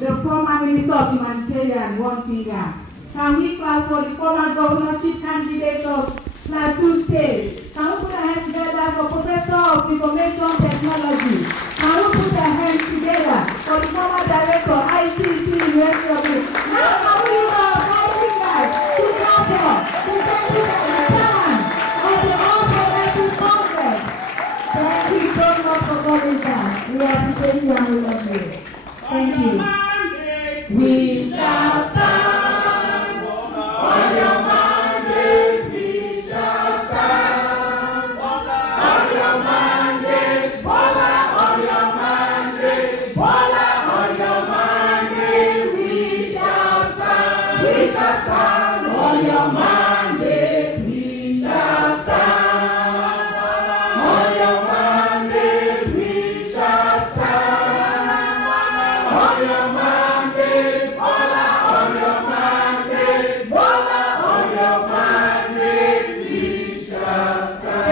the former Minister of Humanitarian, one finger. Can we clap for the former governorship candidate of Plateau State? Can we put our hands together for Professor of Information Technology? Can we put our hands together for the former Director of ICT University of Ghana? Now can we use our five fingers to clap for the chairman of the All Progressive Congress? Thank you so much for coming down. We appreciate you and we love you. Thank you. We shall